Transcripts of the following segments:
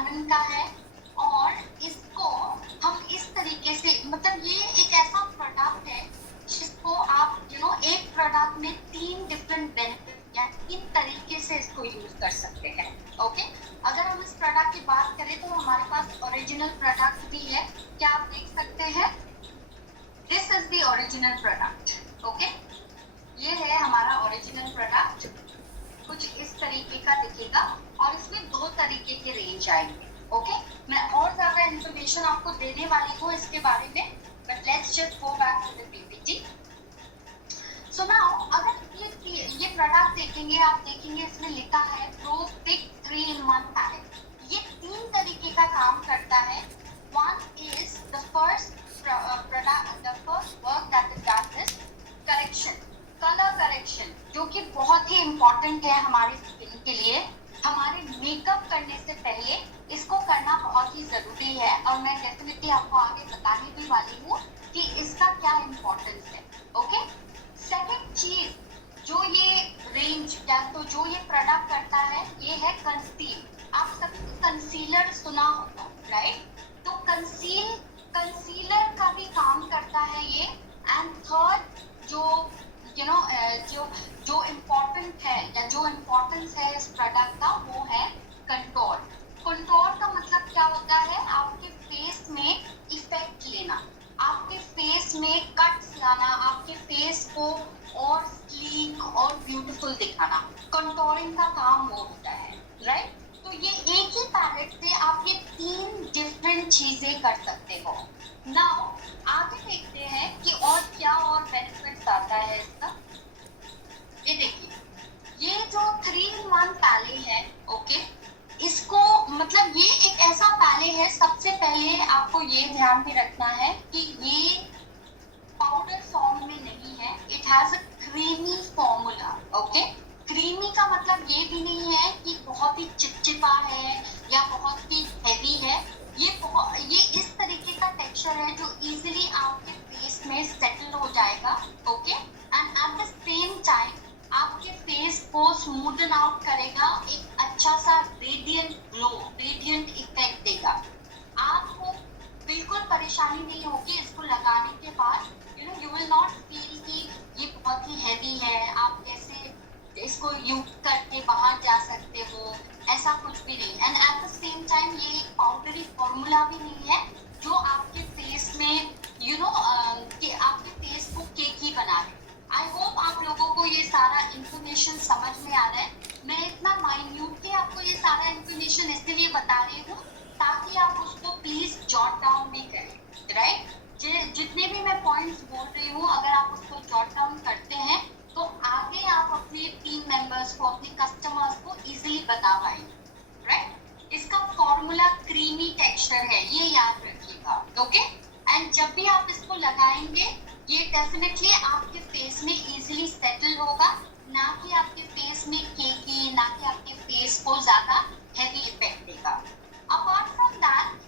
London का है और इसको हम इस तरीके से, मतलब ये एक ऐसा प्रोडक्ट है जिसको आप एक प्रोडक्ट में 3 डिफरेंट बेनिफिट या 3 तरीके से इसको यूज कर सकते हैं। ओके, अगर हम इस प्रोडक्ट की बात करें तो हमारे पास ओरिजिनल प्रोडक्ट भी है, क्या आप देख सकते हैं? This is the original product. Okay, ये है हमारा ओरिजिनल प्रोडक्ट, कुछ इस तरीके का दिखेगा और इसमें 2 तरीके के रेंज आएंगे। ओके, मैं और ज्यादा इंफॉर्मेशन आपको देने वाली हूँ इसके बारे में, but let's just go back to the PPT. So now अगर ये प्रोडक्ट देखेंगे, आप देखेंगे इसमें लिखा है प्रो थिक 3-in-1 पैलेट। ये 3 तरीके का काम करता है। One is the first product, the first work that is done is correction, colour correction, जो कि बहुत ही इम्पोर्टेंट है हमारी स्किन के लिए। हमारे मेकअप करने से पहले इसको करना बहुत ही जरूरी है और मैं डेफिनेटली आपको आगे बताने भी वाली हूँ कि इसका क्या इम्पोर्टेंस है। ओके, सेकंड चीज जो ये रेंज या तो जो ये प्रोडक्ट करता है, ये है कंसील। आप सबने कंसीलर सुना होगा, राइट? तो कंसीलर का भी काम करता है ये। एंड थर्ड जो इम्पोर्टेंट है या जो इम्पोर्टेंस है इस प्रोडक्ट का, वो है कंटोर। कंटोर का मतलब क्या होता है? आपके फेस में इफेक्ट लेना, आपके फेस में कट्स लाना, आपके फेस को और स्लीक और ब्यूटीफुल दिखाना। कंटोरिंग का काम वो होता है, राइट? तो ये एक ही पैलेट से आप ये 3 डिफरेंट चीजें कर सकते हो। नाउ आगे देखते हैं कि और क्या और बेनिफिट्स आता है इसका। ये देखिए, ये जो 3-in-1 पैले है, ओके, इसको मतलब ये एक ऐसा पैले है, सबसे पहले आपको ये ध्यान भी रखना है कि ये पाउडर फॉर्म में नहीं है। It has a creamy formula. Okay, creamy का मतलब ये भी नहीं है कि बहुत ही चिपचिपा है या बहुत ही हैवी है। ये इस तरीके का टेक्सचर है जो इजीली आपके फेस में सेटल हो जाएगा। Okay, and at the same time आपके फेस को स्मूथन आउट करेगा, एक अच्छा सा रेडियंट ग्लो, रेडियंट इफेक्ट देगा। आपको बिल्कुल परेशानी नहीं होगी इसको लगाने के बाद। यू विल नॉट फील कि ये बहुत ही हैवी है, आप कैसे इसको यूज करके बाहर जा सकते हो, ऐसा कुछ भी नहीं। And at the same time ये एक पाउडरी फॉर्मूला भी नहीं है जो आपके फेस में कि आपके फेस को केकी बना दे। आई होप आप लोगों को ये सारा इंफॉर्मेशन समझ में आ रहा है। मैं इतना माइन्यूटली आपको ये सारा इंफॉर्मेशन इसलिए बता रही हूँ ताकि आप उसको प्लीज जॉट डाउन भी करें, राइट? जितने भी मैं पॉइंट्स बोल रही हूँ, अगर आप उसको जॉट डाउन करते हैं तो आगे आप अपने टीम मेंबर्स को, अपने कस्टमर्स को इजीली बता पाएंगे, राइट? इसका फॉर्मूला क्रीमी टेक्सचर है, ये याद रखिएगा। ओके, एंड जब भी आप इसको लगाएंगे ये डेफिनेटली आपके फेस में इजीली सेटल होगा, ना कि आपके फेस में केकी, ना कि आपके फेस को ज्यादा हैवी इफेक्ट देगा। अपार्ट फ्रॉम दैट,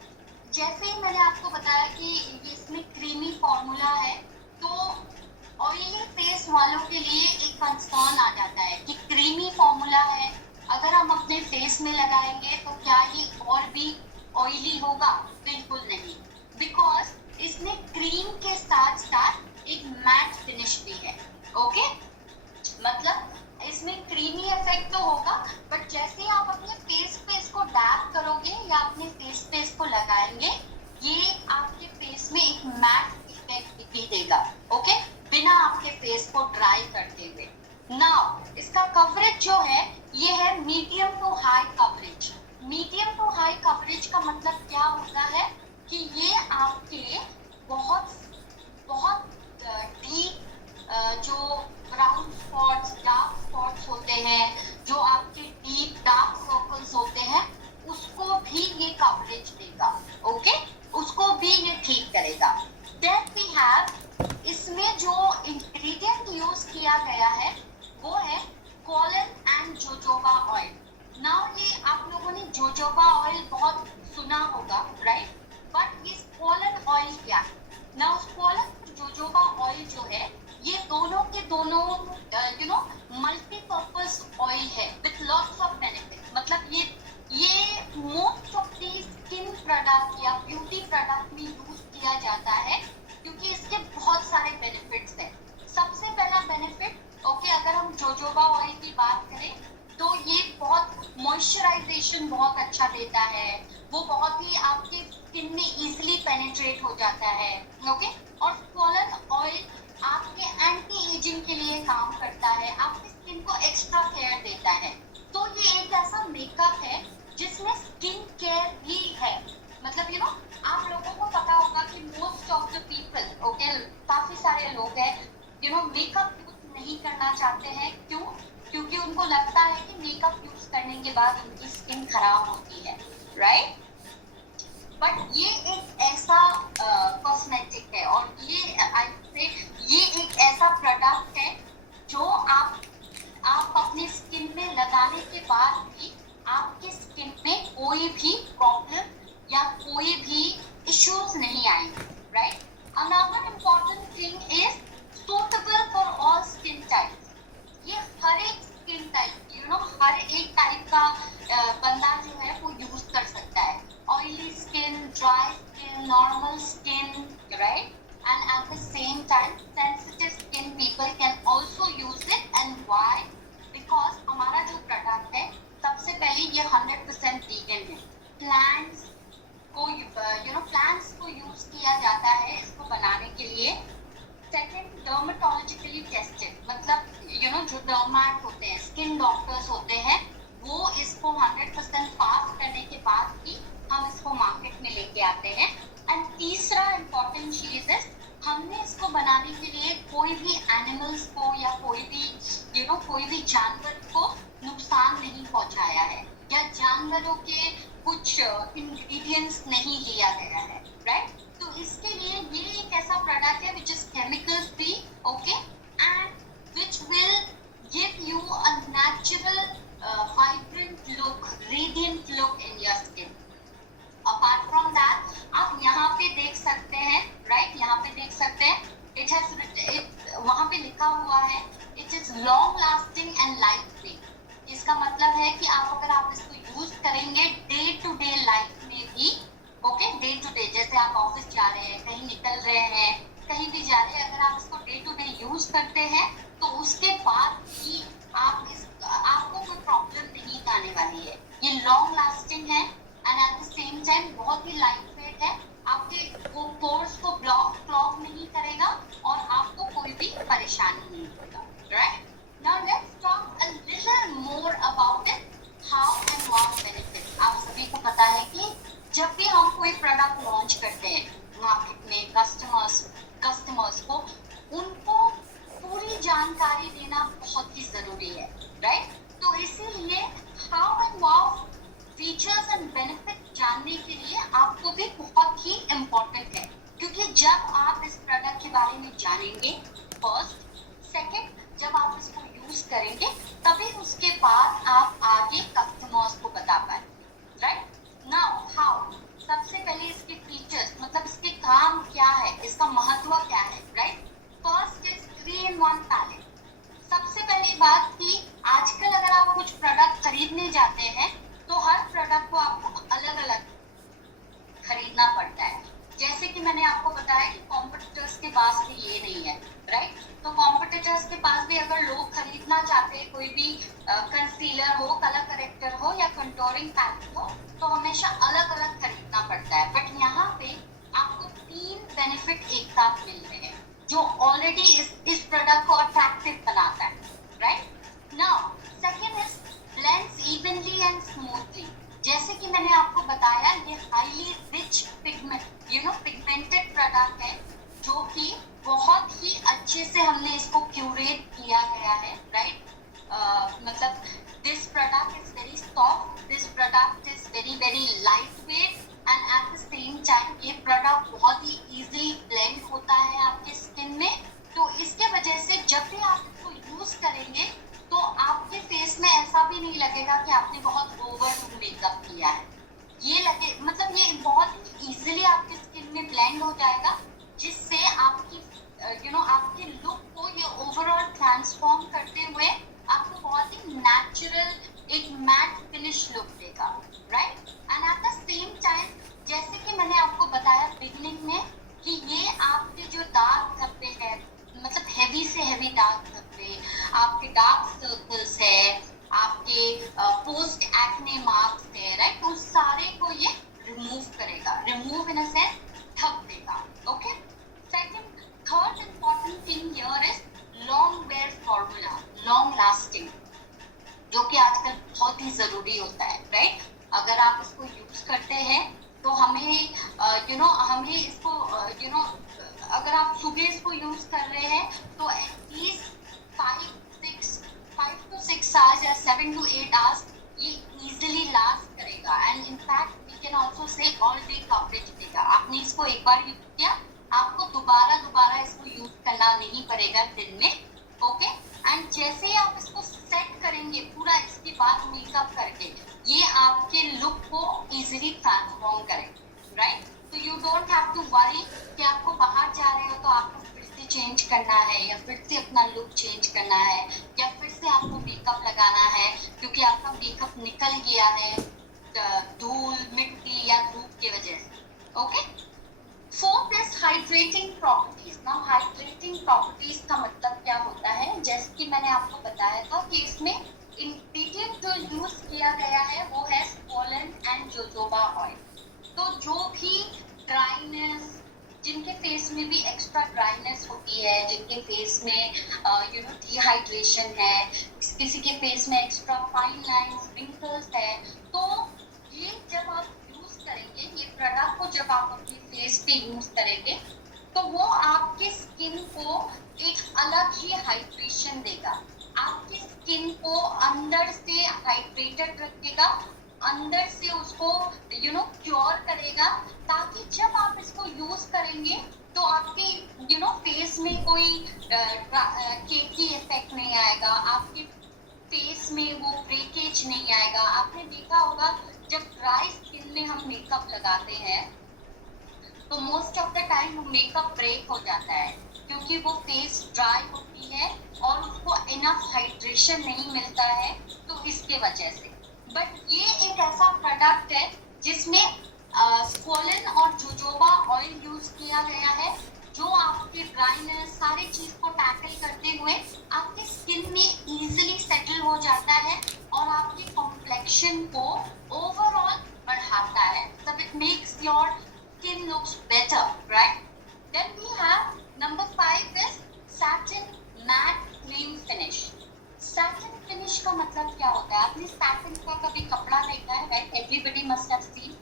जैसे ही मैंने आपको बताया कि इसमें क्रीमी फॉर्मूला है, तो ऑयली फेस वालों के लिए एक कंसर्न आ जाता है कि क्रीमी फॉर्मूला है, अगर हम अपने फेस में लगाएंगे तो क्या ये और भी ऑयली होगा? बिल्कुल नहीं, बिकॉज इसमें क्रीम के साथ साथ एक मैट फिनिश भी है। ओके, मतलब इसमें क्रीमी इफेक्ट तो होगा, बट जैसे आप अपने फेस पे इसको डैप करोगे या अपने फेस पे इसको लगाएंगे, ये आपके फेस में एक मैट इफेक्ट भी देगा। ओके, बिना आपके फेस को ड्राई करते हुए। नाउ इसका कवरेज जो है ये है medium to high coverage. Medium to high coverage का मतलब क्या होता है कि ये आपके बहुत डीप जो ब्राउन स्पॉट्स, डार्क स्पॉट्स होते हैं, जो आपके डीप डार्क सर्कल्स होते हैं, उसको भी ये कवरेज देगा। ओके, उसको भी ये ठीक करेगा। देन वी हैव, इसमें जो इंग्रेडिएंट यूज किया गया है वो है colon and jojoba oil. Now ये आप लोगों ने जोजोबा ऑयल बहुत सुना होगा, राइट? बट इस कोलन ऑयल क्या है? प्रोडक्ट या ब्यूटी प्रोडक्ट में यूज किया जाता है, क्योंकि इसके बहुत सारे बेनिफिट्स हैं। सबसे पहला बेनिफिट, ओके, अगर हम जोजोबा ऑयल की बात करें तो ये बहुत मॉइस्चराइजेशन बहुत अच्छा देता है, वो बहुत ही आपके स्किन में इजीली पेनिट्रेट हो जाता है, ओके। और फॉलन ऑयल आपके एंटी एजिंग के लिए काम करता है, आपकी स्किन को एक्स्ट्रा केयर देता है। तो ये एक ऐसा मेकअप है जिसमें स्किन केयर भी है। मतलब आप लोगों को पता होगा कि most of the people, okay, काफी सारे लोग हैं मेकअप यूज नहीं करना चाहते हैं। क्यों? क्योंकि उनको लगता है कि मेकअप यूज करने के बाद उनकी स्किन खराब होती है, राइट। बट ये एक ऐसा कॉस्मेटिक है और ये एक ऐसा प्रोडक्ट है जो आप अपनी स्किन में लगाने के बाद भी आपके स्किन में कोई भी प्रॉब्लम या कोई भी इश्यूज नहीं आएंगे, right. Another important thing is suitable for all skin types. ये हर एक स्किन टाइप हर एक टाइप का बंदा जो है वो यूज कर सकता है। Oily skin, dry skin, normal skin, right. And at the same time, sensitive skin people can also use it. And why? Because हमारा जो प्रोडक्ट है, सबसे पहले ये 100% वीगन है। प्लांट्स को यूज किया जाता है इसको बनाने के लिए। सेकेंड, डर्मेटोलॉजिकली टेस्टेड, मतलब जो डर्मेट होते हैं, स्किन डॉक्टर्स होते हैं, वो इसको 100% पास करने के बाद ही हम इसको मार्केट में लेके आते हैं। एंड तीसरा इम्पोर्टेंट चीज है, हमने इसको बनाने के लिए कोई भी एनिमल्स को या कोई भी जानवर को नुकसान नहीं पहुंचाया है या जानवरों के कुछ इंग्रेडिएंट्स नहीं लिया गया है, राइट। तो इसके लिए ये एक ऐसा प्रोडक्ट है which is chemical free, okay, and which will give you a natural vibrant look, radiant look in your skin. Apart from that, आप यहाँ पे देख सकते हैं, राइट, यहाँ पे देख सकते हैं, वहाँ पे लिखा हुआ है it is long lasting and light weight. इसका मतलब है कि अगर आप इसको यूज करेंगे डे टू डे लाइफ में भी, ओके, डे टू डे, जैसे आप ऑफिस जा रहे हैं, कहीं निकल रहे हैं, कहीं भी जा रहे हैं, अगर आप इसको डे टू डे यूज करते हैं तो उसके बाद भी आपको कोई प्रॉब्लम नहीं आने वाली है। ये लॉन्ग लास्टिंग है and at the same time बहुत ही लाइट वेट है, आपके वो पोर्स को क्लॉग नहीं करेगा और आपको कोई भी परेशानी नहीं होगा, right. Now let's talk a little more about it, how and what benefits. आप सभी को पता है कि जब भी हम कोई प्रोडक्ट लॉन्च करते हैं मार्केट में, कस्टमर्स को उनको पूरी जानकारी देना बहुत ही जरूरी है, राइट। तो इसीलिए how and what features and benefit जानने के लिए आपको भी बहुत ही इम्पोर्टेंट है, क्योंकि जब आप इस प्रोडक्ट के बारे में जानेंगे फर्स्ट, सेकंड जब आप इसको यूज करेंगे तभी उसके बाद आप आगे कस्टमर्स को बता पाए, राइट। नाउ हाउ, सबसे पहले इसके फीचर्स, मतलब इसके काम क्या है, इसका महत्व क्या है, right. First is 3-in-1 palette. सबसे पहली बात कि आजकल अगर आप कुछ प्रोडक्ट खरीदने जाते हैं तो हर प्रोडक्ट को आपको अलग अलग खरीदना पड़ता है। जैसे कि मैंने आपको बताया कि कॉम्पिटिटर्स के पास भी ये नहीं है, राइट। तो कॉम्पिटिटर्स के पास भी अगर लोग खरीदना चाहते हैं कोई भी कंसीलर हो, कलर करेक्टर हो या कंटूरिंग पैलेट हो, तो हमेशा अलग अलग खरीदना पड़ता है। बट यहाँ पे आपको 3 बेनिफिट एक साथ मिल रहे हैं जो ऑलरेडी इस प्रोडक्ट को अट्रैक्टिव बनाता है, right. Now second is blends evenly and smoothly. जैसे कि मैंने आपको बताया, ये हाईली रिच पिगमेंटेड प्रोडक्ट है जो कि बहुत ही अच्छे से हमने इसको क्यूरेट किया गया है, राइट। मतलब this product is very soft, this product is very very light weight and at the same time ये प्रोडक्ट बहुत ही इजीली ब्लेंड होता है आपके स्किन में। तो इसके वजह से जब भी आप इसको यूज करेंगे तो आपके फेस में ऐसा भी नहीं लगेगा कि आपने बहुत ओवर मेकअप किया है। ये बहुत इजीली आपकी स्किन में ब्लेंड हो जाएगा, जिससे आपकी आपके लुक को ये ओवरऑल ट्रांसफॉर्म करते हुए आपको बहुत ही नेचुरल एक मैट फिनिश लुक देगा, right. And at the same time जैसे कि मैंने आपको बताया बिगनिंग में कि ये आपके जो दाग धब्बे हैं, मतलब हैवी से हैवी दाग धब्बे, आपके डार्क सर्कल्स है, आपके पोस्ट एक्ने मार्क्स है, राइट, उन सारे को ये रिमूव करेगा, रिमूव इन अ सेंस ढक देगा। Okay, second third important thing here is long where formula, long lasting, जो कि आजकल बहुत ही जरूरी होता है, राइट। अगर आप इसको यूज करते हैं तो हमें हमें इसको अगर आप सुबह इसको यूज कर रहे हैं तो एटलीस्ट 5 to 6 आवर्स या 7 to 8 आवर्स ये इजीली लास्ट करेगा। And in fact we can also say all day coverage देगा। आपने इसको एक बार यूज किया, आपको दोबारा इसको यूज करना नहीं पड़ेगा दिन में। ओके, एंड जैसे ही आप इसको सेट करेंगे पूरा, इसके बाद मेकअप करके ये आपके लुक को इजीली ट्रांसफॉर्म करेगा, राइट। तो you don't have to worry कि आपको बाहर जा रहे हो तो आपको फिर से चेंज करना है या फिर से अपना लुक चेंज करना है या फिर से आपको मेकअप लगाना है, क्योंकि आपका मेकअप निकल गया है धूल मिट्टी या धूप की वजह से। Okay, fourth is hydrating properties. Now hydrating properties का मतलब क्या होता है, जैसे कि मैंने आपको बताया था कि इसमें इंग्रेडिएंट जो यूज किया गया है वो है स्क्वोलन एंड जोजोबा ऑयल। तो जो भी ड्राइनेस, जिनके फेस में भी एक्स्ट्रा ड्राइनेस होती है, जिनके फेस में डिहाइड्रेशन है, किसी के फेस में एक्स्ट्रा फाइन लाइंस रिंकल्स है, तो ये जब आप यूज करेंगे, ये प्रोडक्ट को जब आप अपने फेस पे यूज करेंगे तो वो आपके स्किन को एक अलग ही हाइड्रेशन देगा, आपकी स्किन को अंदर से हाइड्रेटेड रखेगा, अंदर से उसको क्योर करेगा, ताकि जब आप इसको यूज करेंगे तो आपके फेस में कोई केकी इफेक्ट नहीं आएगा, आपके फेस में वो ब्रेकेज नहीं आएगा। आपने देखा होगा जब ड्राई स्किन में हम मेकअप लगाते हैं तो मोस्ट ऑफ द टाइम वो मेकअप ब्रेक हो जाता है, क्योंकि वो फेस ड्राई होती है और उसको इनफ हाइड्रेशन नहीं मिलता है, तो इसके वजह से। बट ये एक ऐसा प्रोडक्ट है जिसमें स्क्वोलन और जोजोबा ऑयल यूज किया गया है, जो आपके ड्राइनेस सारी चीज को टैकल करते हुए आपके स्किन में इजीली सेटल हो जाता है और आपके कॉम्प्लेक्शन को ओवरऑल बढ़ाता है। So it makes your skin looks better, right? Then we have number 5 is satin matte cream finish. Satin finish का मतलब क्या होता है? आपने satin का कभी कपड़ा देखा है, right? Everybody must have seen.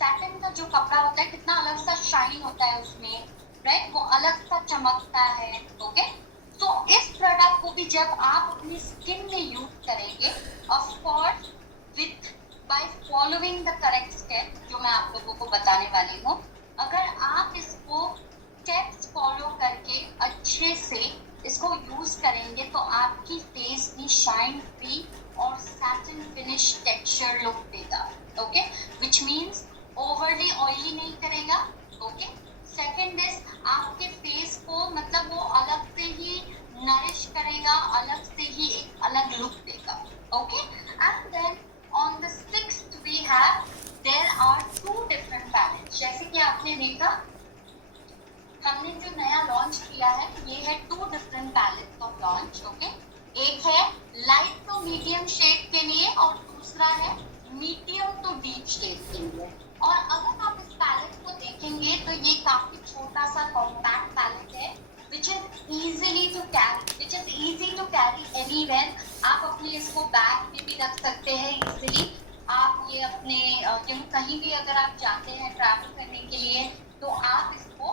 satin का जो कपड़ा होता है कितना अलग सा शाइन होता है उसमें, राइट, वो अलग सा चमकता है। ओके, तो इस प्रोडक्ट को भी जब आप अपनी स्किन में यूज करेंगे, of course with by following the correct step जो मैं आप लोगों को बताने वाली हूँ, अगर आप इसको स्टेप्स फॉलो करके अच्छे से इसको यूज करेंगे तो आपकी फेस की शाइन फ्री और सैटिन फिनिश टेक्सचर लुक देगा। Okay, which means overly oily नहीं करेगा। ओके, सेकेंड इज आपके फेस को मतलब वो अलग से ही नरिश करेगा, अलग से ही एक अलग लुक देगा। Okay, and then on the 6th we have there are 2 different palettes। जैसे कि आपने देखा हमने जो नया लॉन्च किया है ये है 2 different palettes of launch। Okay, एक है लाइट टू मीडियम शेड के लिए और दूसरा है मीडियम टू डीप शेड के लिए। और अगर आप इस पैलेट को देखेंगे तो ये काफी छोटा सा कॉम्पैक्ट पैलेट है which is easy to carry anywhere। आप अपने इसको बैग में भी रख सकते हैं इजीली। आप ये अपने कहीं भी अगर आप जाते हैं ट्रैवल करने के लिए तो आप इसको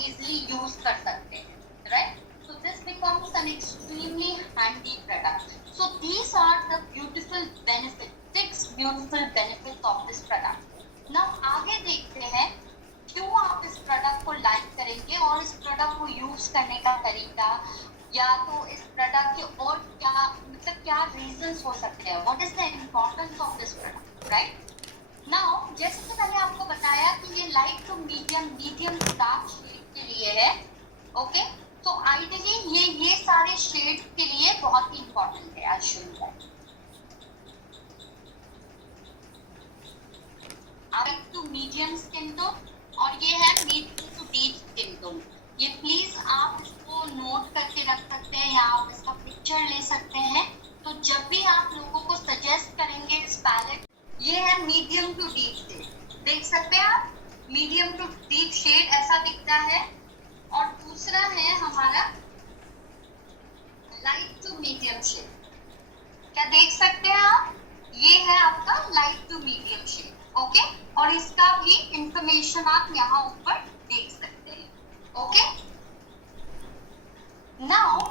इजीली यूज कर सकते हैं, right. So this becomes an extremely handy product. So these are the beautiful benefits, 6 beautiful benefits of this product. Now आगे देखते हैं क्यों आप इस प्रोडक्ट को लाइक करेंगे और इस प्रोडक्ट को यूज करने का तरीका, या तो इस प्रोडक्ट के और क्या मतलब क्या रीजंस हो सकते हैं, what is the importance of this product, right. Now जैसे कि मैंने आपको बताया कि ये light to medium to dark shade के लिए है। ओके, तो आइडियली ये सारे शेड के लिए बहुत ही इंपॉर्टेंट है। I show you that light to medium medium skin tone और ये है medium to deep skin tone. ये प्लीज आप इसको नोट करके रख सकते हैं या आप इसका पिक्चर ले सकते हैं। तो जब भी आप लोगों को सजेस्ट करेंगे इस पैलेट, ये है मीडियम टू डीप शेड, देख सकते हैं आप, मीडियम टू डीप शेड ऐसा दिखता है। और दूसरा है हमारा लाइट टू मीडियम शेड, क्या देख सकते हैं आप, ये है आपका light to medium shade. Okay, और इसका भी इंफॉर्मेशन आप यहाँ ऊपर देख सकते हैं। ओके, नाउ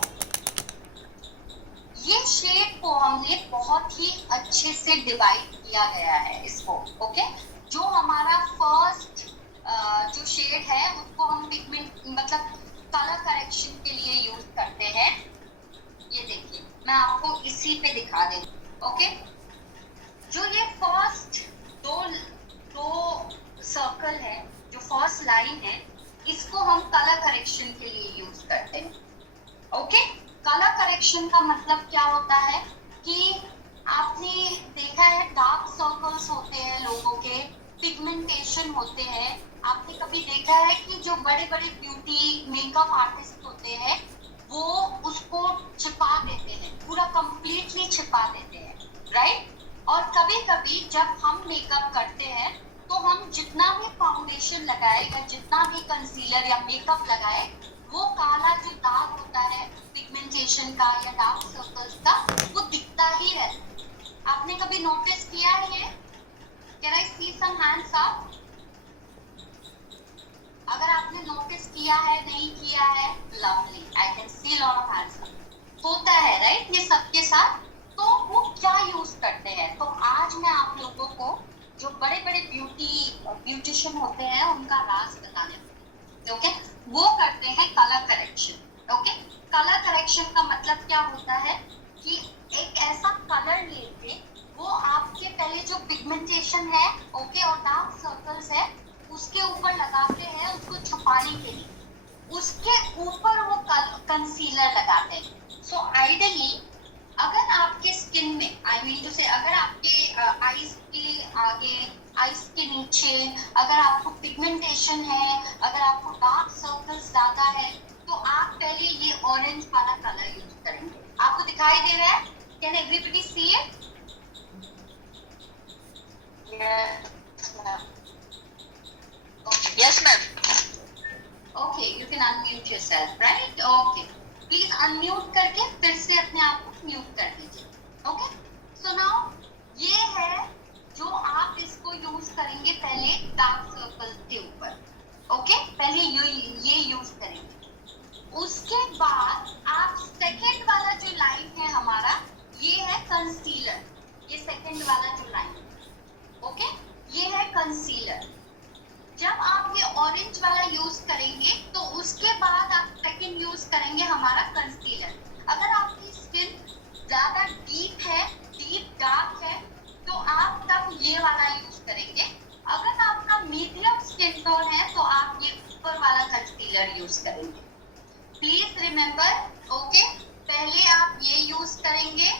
ये शेड को हमने बहुत ही अच्छे से डिवाइड किया गया है इसको। ओके, जो हमारा फर्स्ट जो शेड है उसको हम पिगमेंट मतलब कलर करेक्शन के लिए यूज करते हैं। ये देखिए, मैं आपको इसी पे दिखा दे। ओके, जो ये फर्स्ट दो सर्कल है, जो फर्स्ट लाइन है, इसको हम कलर करेक्शन के लिए यूज करते हैं। ओके, कलर करेक्शन का मतलब क्या होता है कि आपने देखा है डार्क सर्कल्स होते हैं लोगों के, पिगमेंटेशन होते हैं। आपने कभी देखा है कि जो बड़े बड़े ब्यूटी मेकअप आर्टिस्ट होते हैं वो उसको छिपा देते हैं, पूरा कंप्लीटली छिपा देते हैं, राइट। और कभी कभी जब हम मेकअप करते हैं तो हम जितना भी फाउंडेशन लगाए या जितना भी कंसीलर या मेकअप लगाए, वो काला जो दाग होता है पिगमेंटेशन का या डार्क सर्कल्स का, वो दिखता ही रहता है। आपने कभी नोटिस किया है? Can I see some hands up? अगर आपने नोटिस किया है, नहीं किया है, lovely, I can see lot of hands up. होता है राइट, ये सबके साथ। तो वो क्या यूज करते हैं, तो आज मैं आप लोगों को जो बड़े बड़े ब्यूटिशियन होते हैं उनका राज बताने वाली। ओके, वो करते हैं colour correction. Okay, colour correction का मतलब क्या होता है कि एक ऐसा कलर लेके वो आपके पहले जो पिगमेंटेशन है, ओके, और डार्क सर्कल्स है, उसके ऊपर लगाते हैं उसको छुपाने के लिए, उसके ऊपर वो कंसीलर लगाते हैं। सो आइडियली अगर आपके स्किन में, आई मीन टू से, अगर आपके आईज के आगे, आईज के नीचे अगर आपको पिगमेंटेशन है, अगर आपको डार्क सर्कल्स ज्यादा है, तो आप पहले ये ऑरेंज वाला कलर यूज करेंगे। आपको दिखाई दे रहा है? Can everybody see it? Yes, ma'am. Okay, you can unmute yourself, right? Okay. Please unmute करके फिर से अपने आप को म्यूट कर दीजिए। Okay? So now ये है जो आप इसको यूज करेंगे पहले डार्क सर्कल के ऊपर। Okay? पहले ये यूज करेंगे। उसके बाद आप सेकेंड वाला जो लाइन है हमारा, ये है कंसीलर। ये सेकेंड वाला जो लाइन है, ओके, ये है कंसीलर। जब आप ये ऑरेंज वाला यूज करेंगे तो उसके बाद आप सेकंड यूज करेंगे हमारा कंसीलर। अगर आपकी स्किन ज्यादा डीप है, डीप डार्क है, तो आप तब ये वाला यूज करेंगे। अगर आपका मीडियम स्किन टोन है तो आप ये ऊपर वाला कंसीलर यूज करेंगे। प्लीज रिमेम्बर, ओके, पहले आप ये यूज करेंगे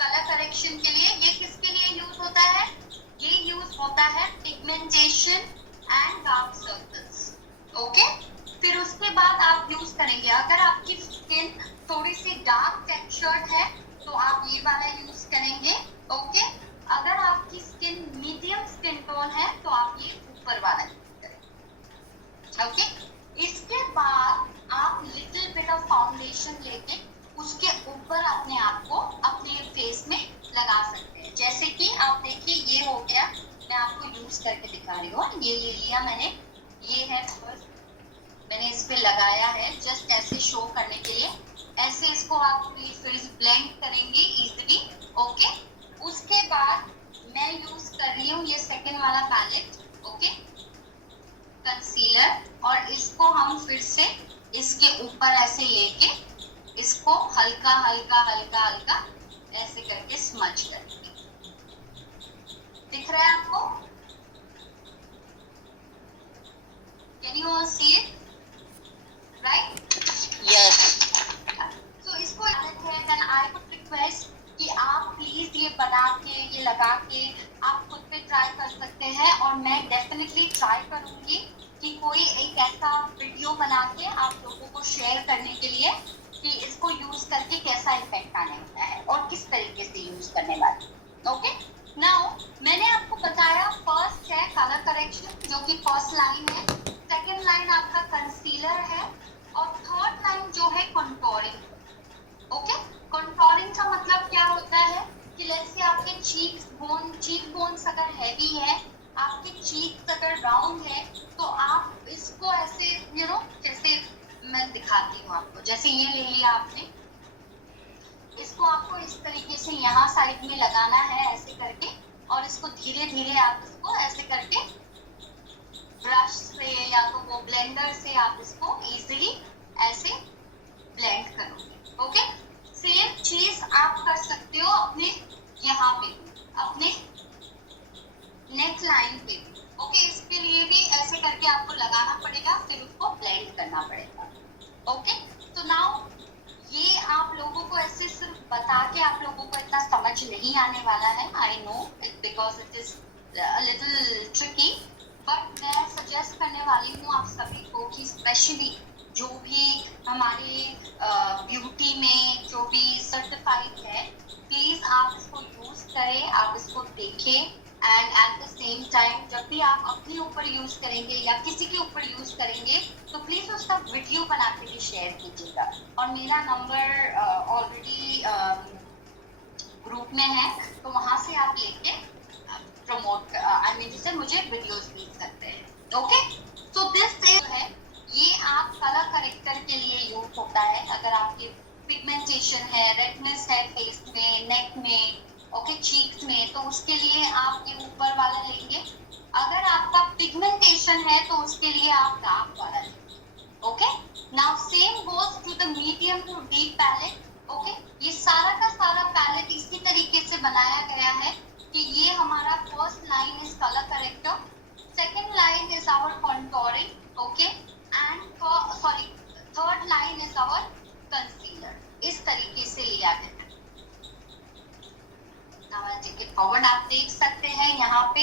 कलर करेक्शन के लिए। ये किसके लिए यूज होता है? ये यूज होता है pigmentation and dark circles. Okay, फिर उसके बाद आप यूज करेंगे, अगर आपकी स्किन थोड़ी सी डार्क टेक्सचर्ड है तो आप ये वाला यूज करेंगे। ओके, अगर आपकी स्किन मीडियम स्किन टोन है तो आप ये ऊपर वाला यूज करेंगे। ओके, इसके बाद आप लिटिल बिट ऑफ फाउंडेशन लेके उसके ऊपर अपने आप को अपने फेस में लगा सकते हैं। जैसे कि आप देखिए, ये हो गया, मैं आपको यूज करके दिखा रही हूँ। ये ले लिया मैंने, ये है फर्स्ट, मैंने इस पे लगाया है जस्ट ऐसे शो करने के लिए। ऐसे इसको आप फेस ब्लेंड करेंगे इजीली। ओके, उसके बाद मैं यूज कर रही हूँ ये सेकेंड वाला पैलेट, ओके, कंसीलर, और इसको हम फिर से इसके ऊपर ऐसे लेके इसको हल्का हल्का हल्का हल्का ऐसे करके स्मच करेंगे। दिख रहा है आपको? Can you all see it? Right? Yes. So इसको आदत है, then I would request कि आप प्लीज ये बना के, ये लगा के आप खुद पे ट्राई कर सकते हैं। और मैं डेफिनेटली ट्राई करूंगी कि कोई एक ऐसा वीडियो बना के आप लोगों को शेयर करने के लिए कि इसको यूज करके कैसा इफेक्ट आने वाला है और किस तरीके से यूज करने वाले। ओके, नाउ मैंने आपको बताया फर्स्ट है कलर करेक्शन जो कि फर्स्ट लाइन है, सेकेंड लाइन आपका कंसीलर है और थर्ड लाइन जो है कंटूरिंग। ओके, कंटूरिंग का मतलब क्या होता है कि लेट्स से आपके चीक बोन्स अगर हैवी है, आपके चीक अगर राउंड है, तो आप इसको ऐसे जैसे मैं दिखाती हूँ आपको, जैसे ये ले लिया आपने, इसको आपको इस तरीके से यहाँ साइड में लगाना है ऐसे करके, और इसको धीरे धीरे आप इसको ऐसे करके ब्रश से या तो वो ब्लेंडर से आप इसको इजीली ऐसे ब्लेंड करोगे। ओके, सेम चीज आप कर सकते हो अपने यहाँ पे, अपने नेक लाइन पे। ओके, इसके लिए भी ऐसे करके आपको लगाना पड़ेगा, फिर उसको ब्लेंड करना पड़ेगा। ओके, तो नाउ ये आप लोगों को ऐसे सिर्फ बता के आप लोगों को इतना समझ नहीं आने वाला है, I know because it is a little tricky, but मैं सजेस्ट करने वाली हूँ आप सभी को कि स्पेशली जो भी हमारे ब्यूटी में जो भी सर्टिफाइड है, प्लीज आप इसको यूज करें, आप इसको देखें, and at the same time जब भी आप अपने ऊपर यूज करेंगे या किसी के ऊपर यूज करेंगे तो प्लीज उसका वीडियो बना के भी शेयर कीजिएगा। और मेरा नंबर ऑलरेडी ग्रुप में है, तो वहां से आप लेके प्रमोट आई मीन जिससे मुझे वीडियोस भेज सकते हैं। ओके, तो दिस है ये आप कलर करेक्टर के लिए यूज होता है। अगर आपके पिगमेंटेशन है, रेडनेस है फेस में, नेक में, ओके, चीक्स में, तो उसके लिए आप ये ऊपर वाला लेंगे। अगर आपका पिगमेंटेशन है तो उसके लिए आप डार्क वाला लेंगे। Okay, now same goes to the medium to deep palette. Okay, ये सारा का सारा पैलेट इसी तरीके से बनाया गया है कि ये हमारा first line is colour corrector, second line is our contouring, okay, and sorry third line is our concealer. इस तरीके से लिया गया है। फॉरवर्ड आप देख सकते हैं यहाँ पे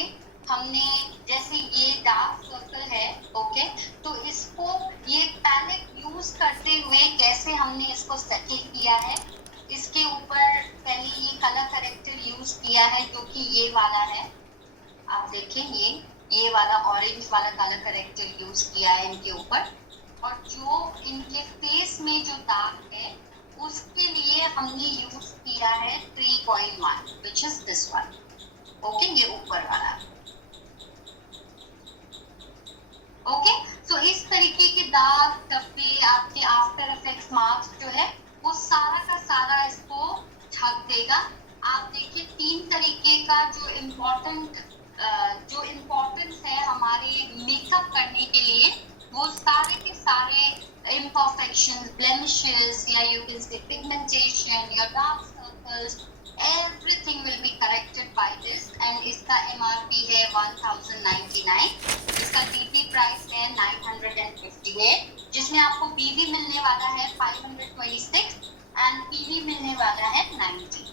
हमने जैसे ये डार्क सर्कल है, ओके, तो इसको ये पैलेट यूज करते हुए कैसे हमने इसको सेटल किया है, इसके ऊपर पहले ये कलर करेक्टर यूज किया है जो कि ये वाला है, आप देखें ये वाला ऑरेंज वाला कलर करेक्टर यूज किया है इनके ऊपर, और जो इनके फेस में जो दाग है उसके लिए हमने यूज किया है 3.1 which is this one। Okay, ये ऊपर वाला। ओके, सो इस तरीके के दाग धब्बे आपके आफ्टर इफेक्ट्स मार्क्स जो है वो सारा का सारा इसको ढक देगा। आप देखिए 3 तरीके का जो इम्पोर्टेंस है हमारे मेकअप करने के लिए, वो सारे के सारे imperfections, blemishes, या you can say pigmentation, your dark circles, everything will be corrected by this। and इसका MRP है 1099, इसका BB प्राइस है 958, जिसमें आपको BB मिलने वाला है 526 एंड PB मिलने वाला है 90।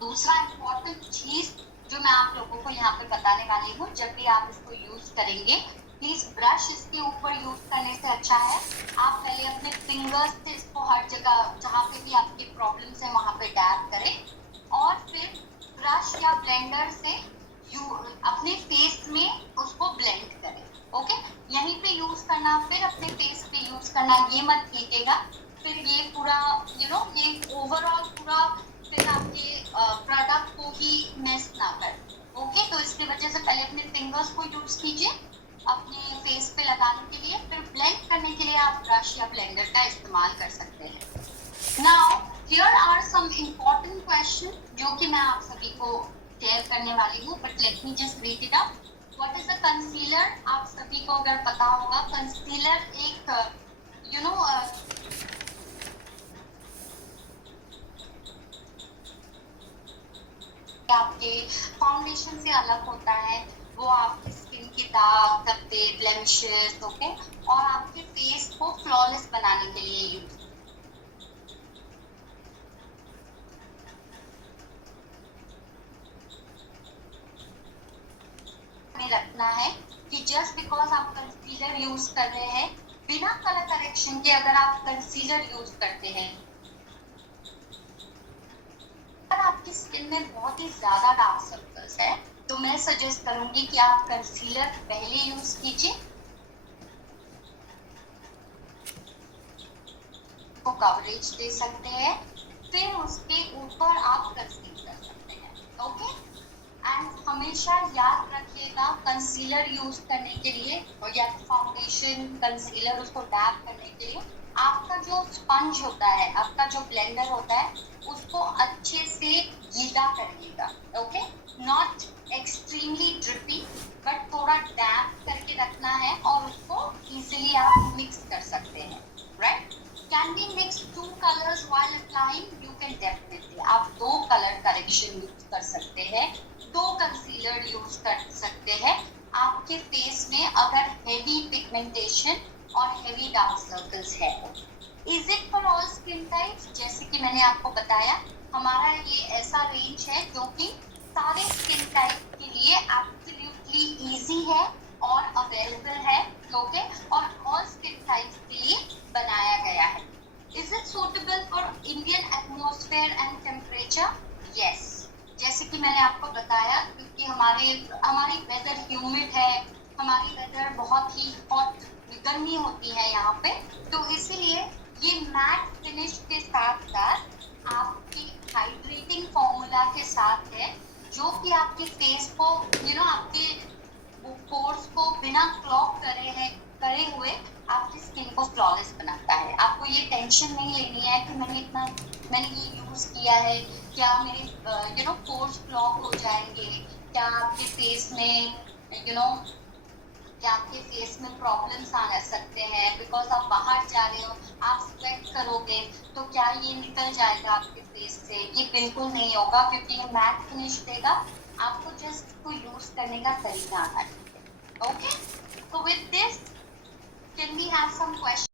दूसरा इम्पोर्टेंट चीज जो मैं आप लोगों को यहाँ पे बताने वाली हूँ, जब भी आप इसको यूज करेंगे प्लीज ब्रश इसके ऊपर यूज करने से अच्छा है आप पहले अपने फिंगर्स से इसको हर जगह जहाँ पे भी आपके प्रॉब्लम्स है वहाँ पे डैब करें, और फिर ब्रश या ब्लेंडर से अपने फेस में उसको ब्लेंड करें। ओके, यहीं पे यूज करना, फिर अपने फेस पे यूज करना, ये मत कीजिएगा, फिर ये पूरा ये ओवरऑल पूरा फिर आपके प्रोडक्ट को ही मिस ना कर। ओके, तो इसकी वजह से पहले अपने फिंगर्स को यूज कीजिए अपने फेस पे लगाने के लिए, फिर ब्लेंड करने के लिए आप ब्रश या ब्लेंडर का इस्तेमाल कर सकते हैं। Now here are some important question जो कि मैं आप सभी को शेयर करने वाली हूँ, but let me just read it up. What is a concealer? आप सभी को अगर पता होगा, कंसीलर एक आपके फाउंडेशन से अलग होता है, वो आपकी स्किन के दाग धब्बे ब्लेमिशेस, ओके, और आपके फेस को फ्लॉलेस बनाने के लिए यूज। में रखना है कि जस्ट बिकॉज आप कंसीलर यूज कर रहे हैं, बिना कलर करेक्शन के अगर आप कंसीलर यूज करते हैं, अगर आपकी स्किन में बहुत ही ज्यादा डार्क सर्कल्स है तो मैं सजेस्ट करूंगी कि आप कंसीलर पहले यूज कीजिए, को कवरेज दे सकते हैं, फिर उसके ऊपर आप कंसील कर सकते हैं. ओके, एंड हमेशा याद रखिएगा कंसीलर यूज करने के लिए या फाउंडेशन कंसीलर उसको डैप करने के लिए आपका जो स्पंज होता है, आपका जो ब्लेंडर होता है, उसको अच्छे से गीला करिएगा. ओके, नॉट एक्सट्रीमली ड्रिपी बट थोड़ा डैप करके रखना है और उसको इजीली आप मिक्स कर सकते हैं. Right, can be mix 2 colors while applying, you can definitely आप 2 कलर करेक्शन यूज कर सकते हैं, 2 कंसीलर यूज कर सकते हैं आपके फेस में अगर हेवी पिगमेंटेशन और हेवी डार्क सर्कल्स है. Is it for all skin types? जैसे कि मैंने आपको बताया, हमारा ये ऐसा रेंज है जो कि सारे स्किन टाइप के लिए एब्सोल्युटली इजी है और अवेलेबल है. ओके, और ऑल स्किन टाइप्स के लिए बनाया गया है. Is it suitable for Indian atmosphere and temperature? Yes, जैसे कि मैंने आपको बताया, क्योंकि हमारी वेदर ह्यूमिड है, हमारी वेदर बहुत ही हॉट, गर्मी होती है यहाँ पे, तो इसीलिए ये मैट फिनिश के साथ साथ आपकी हाइड्रेटिंग फॉर्मूला के साथ है, जो कि आपके फेस को आपके पोर्स को बिना क्लॉग करे हुए आपकी स्किन को फ्लॉलेस बनाता है. आपको ये टेंशन नहीं लेनी है कि मैंने ये यूज किया है, क्या मेरे पोर्स क्लॉग हो जाएंगे, क्या आपके फेस में क्या आपके फेस में प्रॉब्लम्स आ सकते हैं बिकॉज आप बाहर जा रहे हो, आप स्वेट करोगे तो क्या ये निकल जाएगा आपके फेस से? ये बिल्कुल नहीं होगा, क्योंकि ये मैट फिनिश देगा. आपको जस्ट इसको यूज करने का तरीका आना चाहिए. Okay, so with this, can we have some questions?